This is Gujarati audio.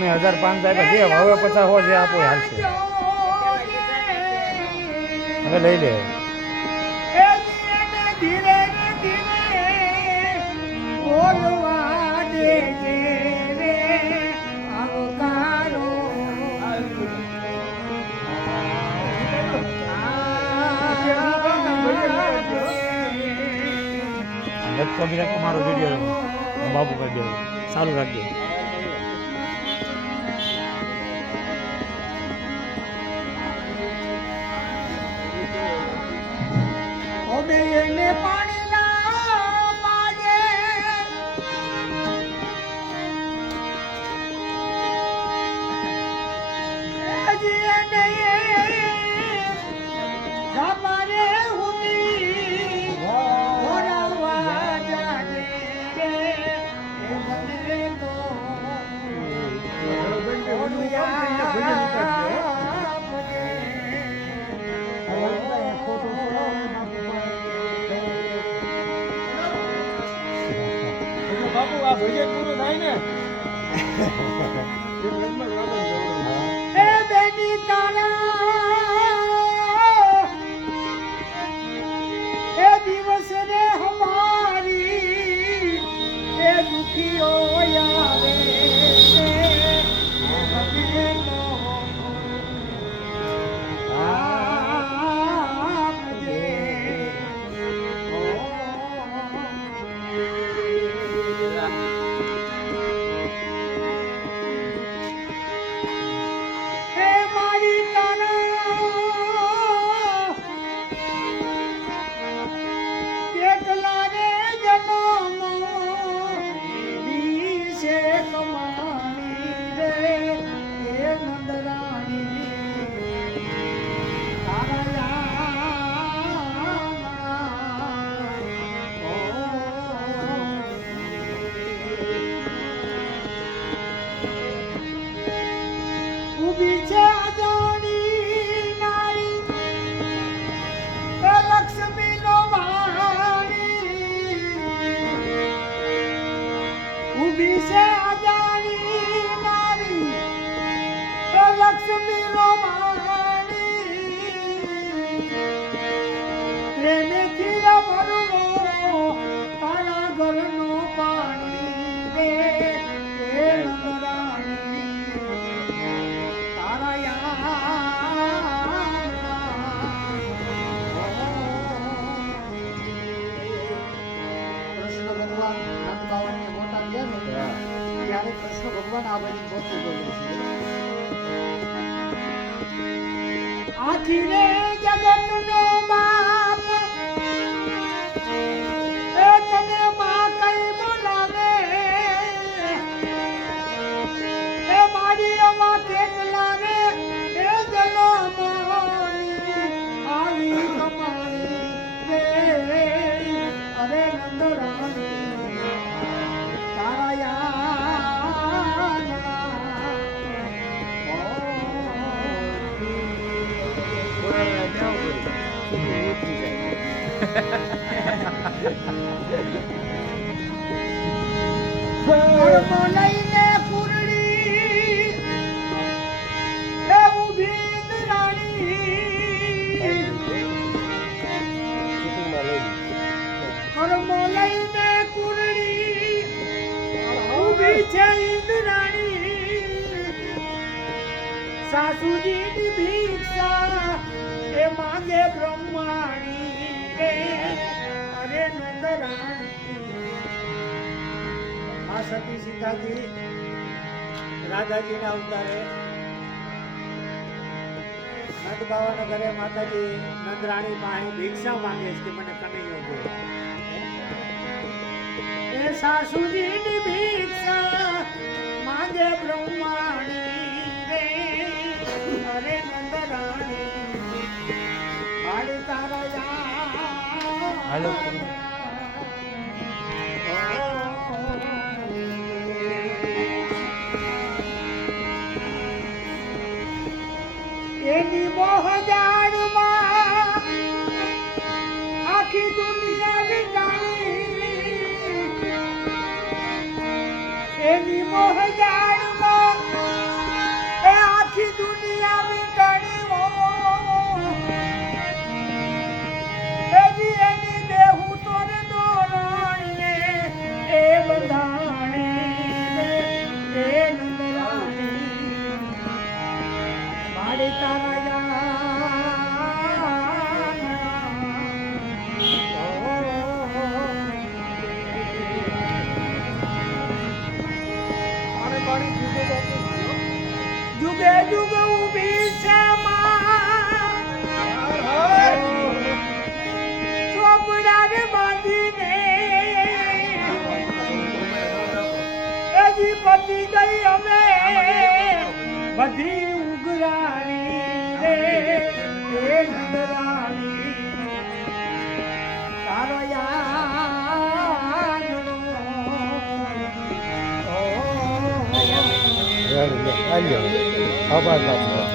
અમે 1500 આપ્યા છે, હવે 50 જે આપો હાલશે. હવે લઈ લે. મારો વિડીયો બાબુ કરી દે ચાલુ રાખજો. બાપુ આ ભજન પૂરું થાય ને એ બેની તારા એ દિવસ રે હમારી એ દુખીઓ આવે આખીરે જગતનો બાપ એ તને માં કઈ બોલાવે એ મારી અમા કેટલા રે એ જલમારી આવી કમાણી રે અરે નંદરાણી તારા લઈને પૂરડી એ ઉભી રાણી કર્મો લઈને પૂરડી ઉભી છે ઇન્દ્રાણી સાસુજીની ભિક્ષા એ માંગે બ્રહ્માણી રે અરે નંદરાણી. આ સતી સીતાજી રાધાજીના અવતારે નંદ બાવાના ઘરે માતાજી નંદરાણી પાસે ભિક્ષા માંગે છે કે મને કનૈયો દે. એ સાસુજીની ભિક્ષા માંગે બ્રહ્માણી રે અરે નંદરાણી હાડી તારા હાલો એની મોહજાડમાં આખી દુનિયા વિટાણી એની મોહજાડમાં હાલો આભાર બાપુ